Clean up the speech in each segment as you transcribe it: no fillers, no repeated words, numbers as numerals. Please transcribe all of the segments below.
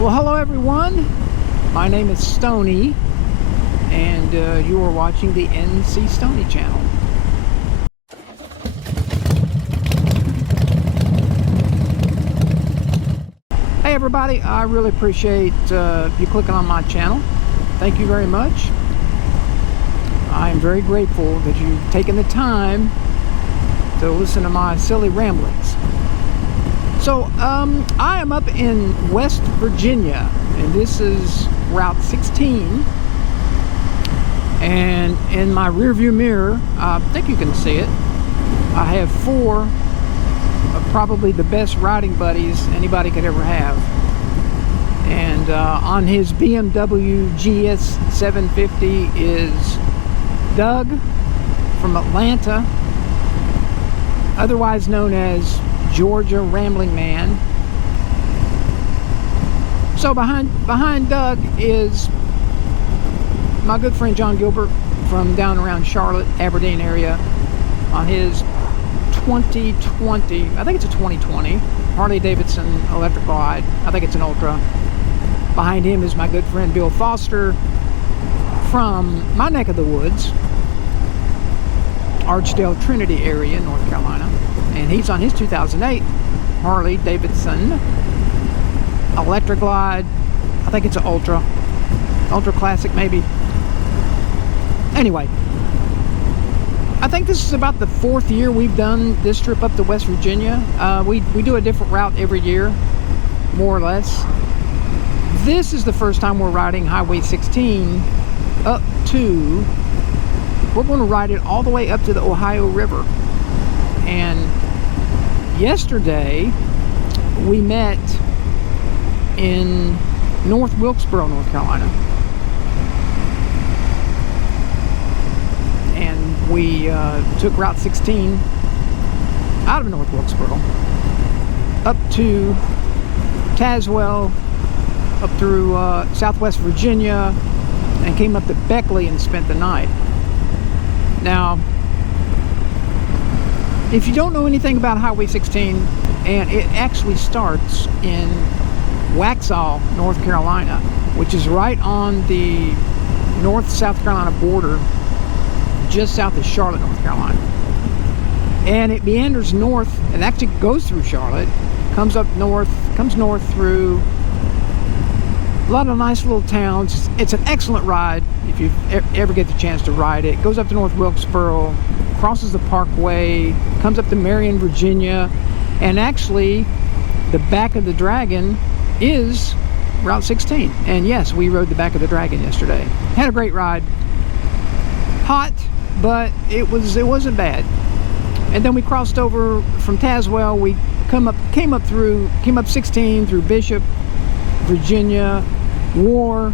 Well, hello everyone. My name is Stoney, and you are watching the NC Stoney channel. Hey everybody, I really appreciate you clicking on my channel. Thank you very much. I am very grateful that you've taken the time to listen to my silly ramblings. So, I am up in West Virginia, and this is Route 16. And in my rearview mirror, I think you can see it, I have four of probably the best riding buddies anybody could ever have. And on his BMW GS 750 is Doug from Atlanta, otherwise known as Georgia Rambling Man. So behind Doug is my good friend John Gilbert from down around Charlotte, Aberdeen area, on his 2020, I think it's a 2020 Harley Davidson Electric Glide. I think it's an Ultra. Behind him is my good friend Bill Foster from my neck of the woods, Archdale, Trinity area, North Carolina. And he's on his 2008 Harley Davidson Electric Glide. I think it's an Ultra Classic maybe. Anyway, I think this is about the fourth year we've done this trip up to West Virginia. We do a different route every year, more or less. This is the first time we're riding Highway 16 up to, we're going to ride it all the way up to the Ohio River. And yesterday we met in North Wilkesboro, North Carolina, and we took Route 16 out of North Wilkesboro up to Tazewell, up through Southwest Virginia, and came up to Beckley and spent the night. Now, if you don't know anything about Highway 16, and it actually starts in Waxhaw, North Carolina, which is right on the North-South Carolina border, just south of Charlotte, North Carolina. And it meanders north, and actually goes through Charlotte, comes north through a lot of nice little towns. It's an excellent ride if you ever get the chance to ride it. It goes up to North Wilkesboro, crosses the Parkway, comes up to Marion, Virginia, and actually the back of the Dragon is Route 16. And yes, we rode the back of the Dragon yesterday. Had a great ride. Hot, but it wasn't bad. And then we crossed over from Tazewell. We came up 16 through Bishop, Virginia, War,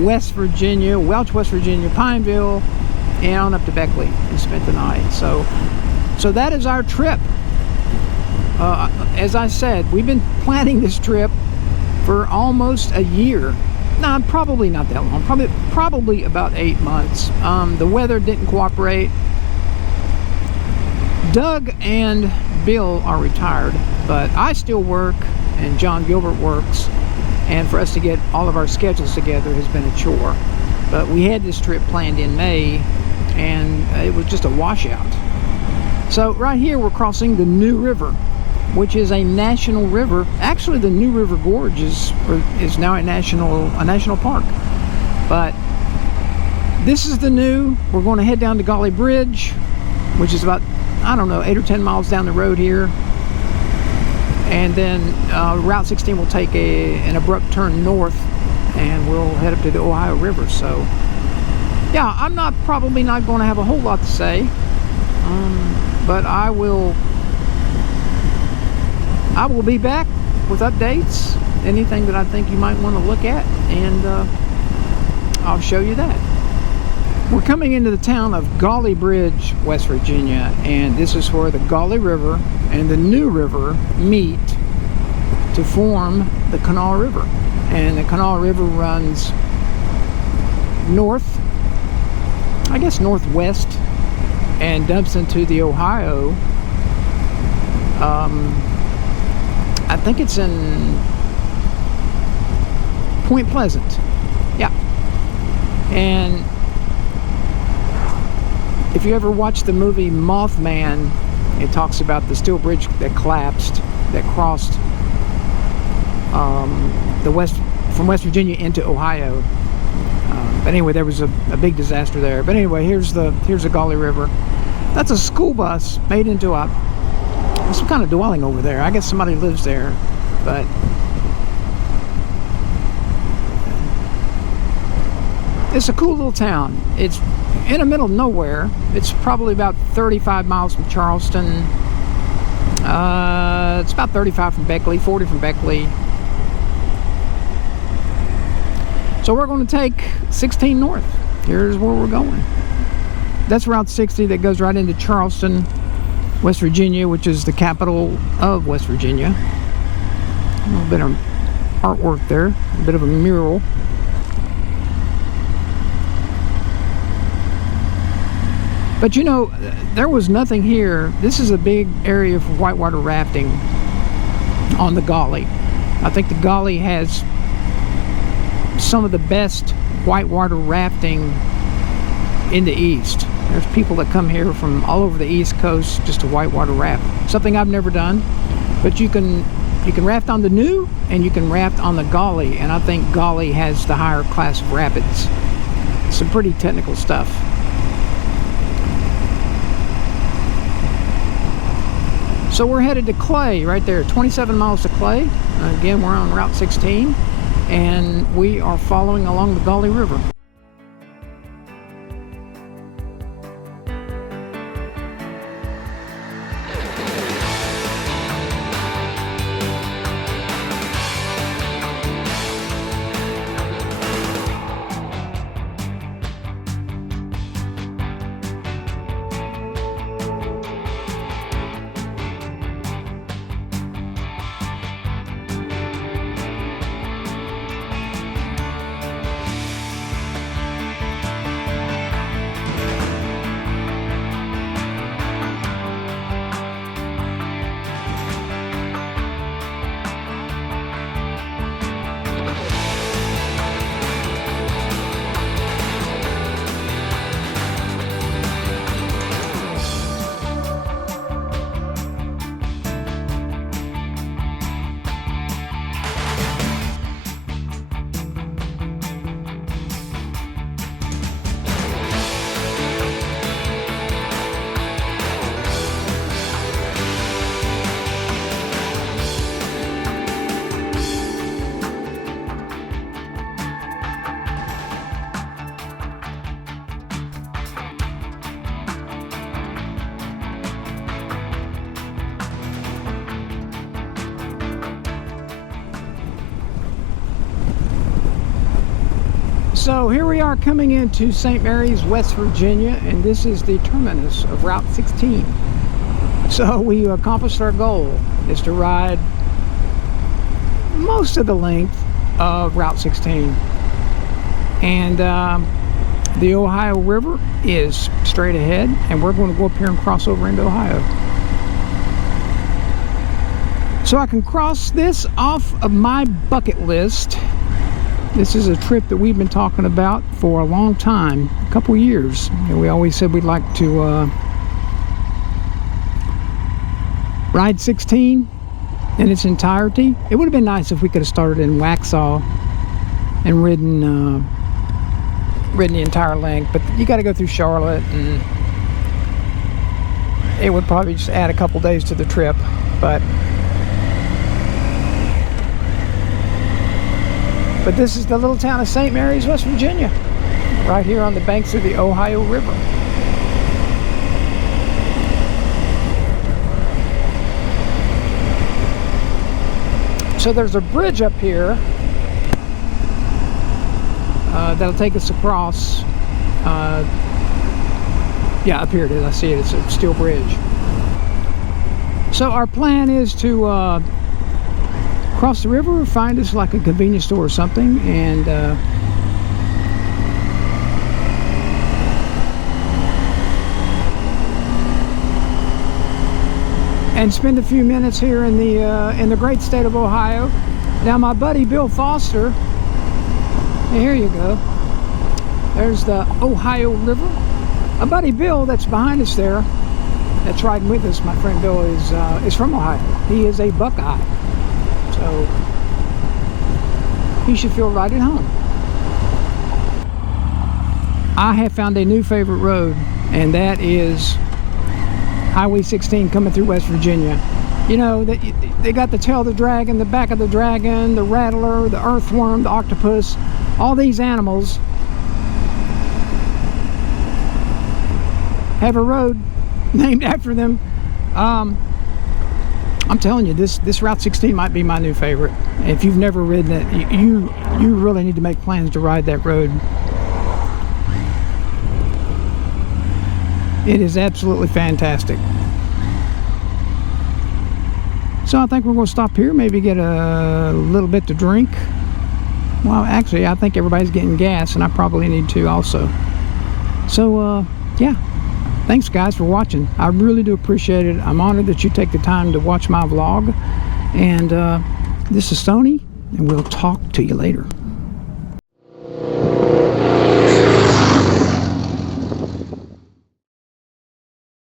West Virginia, Welch, West Virginia, Pineville, and on up to Beckley and spent the night. So that is our trip. As I said, we've been planning this trip for almost a year. No, probably not that long. Probably about 8 months. The weather didn't cooperate. Doug and Bill are retired, but I still work, and John Gilbert works. And for us to get all of our schedules together has been a chore. But we had this trip planned in May, and it was just a washout. So right here we're crossing the New River, which is a national river. Actually, the New River Gorge is now a national park. But this is the new. We're going to head down to Golly Bridge, which is about, I don't know, 8 or 10 miles down the road here. And then Route 16 will take an abrupt turn north, and we'll head up to the Ohio River. So, yeah, I'm probably not going to have a whole lot to say, but I will be back with updates, anything that I think you might want to look at, and I'll show you that. We're coming into the town of Golly Bridge, West Virginia, and this is where the Golly River and the New River meet to form the Kanawha River. And the Kanawha River runs north, I guess northwest, and dumps into the Ohio. I think it's in Point Pleasant. Yeah. And if you ever watched the movie Mothman, it talks about the steel bridge that collapsed, that crossed from West Virginia into Ohio. But anyway, there was a big disaster there. But anyway, here's the Gauley River. That's a school bus made into some kind of dwelling over there. I guess somebody lives there, but it's a cool little town. It's in the middle of nowhere. It's probably about 35 miles from Charleston. It's about 35 from Beckley, 40 from Beckley. So we're going to take 16 north. Here's where we're going. That's Route 60 that goes right into Charleston, West Virginia, which is the capital of West Virginia. A little bit of artwork there, a bit of a mural. But you know, there was nothing here. This is a big area for whitewater rafting on the Gauley. I think the Gauley has some of the best whitewater rafting in the East. There's people that come here from all over the East Coast just to whitewater raft. Something I've never done, but you can raft on the New and you can raft on the Gauley, and I think Gauley has the higher class of rapids. Some pretty technical stuff. So we're headed to Clay right there, 27 miles to Clay. Again, we're on Route 16. And we are following along the Gauley River. So here we are coming into St. Mary's, West Virginia, and this is the terminus of Route 16. So we accomplished our goal, is to ride most of the length of Route 16. And the Ohio River is straight ahead, and we're going to go up here and cross over into Ohio. So I can cross this off of my bucket list. This is a trip that we've been talking about for a long time, a couple years. And we always said we'd like to ride 16 in its entirety. It would have been nice if we could have started in Waxhaw and ridden the entire length, but you got to go through Charlotte, and it would probably just add a couple days to the trip. But this is the little town of St. Mary's, West Virginia, right here on the banks of the Ohio River. So there's a bridge up here that'll take us across. Yeah, up here it is. I see it. It's a steel bridge. So our plan is to cross the river, find us like a convenience store or something, and spend a few minutes here in the great state of Ohio. Now, my buddy Bill Foster Here you go. There's the Ohio River. A buddy Bill that's behind us there, that's riding with us, my friend Bill, is from Ohio. He is a Buckeye. So he should feel right at home. I have found a new favorite road, and that is Highway 16 coming through West Virginia. You know, they got the tail of the dragon, the back of the dragon, the rattler, the earthworm, the octopus, all these animals have a road named after them. I'm telling you, this Route 16 might be my new favorite. If you've never ridden it, you really need to make plans to ride that road. It is absolutely fantastic. So I think we're going to stop here, maybe get a little bit to drink. Well, actually, I think everybody's getting gas, and I probably need to also. So, yeah. Thanks, guys, for watching. I really do appreciate it. I'm honored that you take the time to watch my vlog. And this is Stoney, and we'll talk to you later.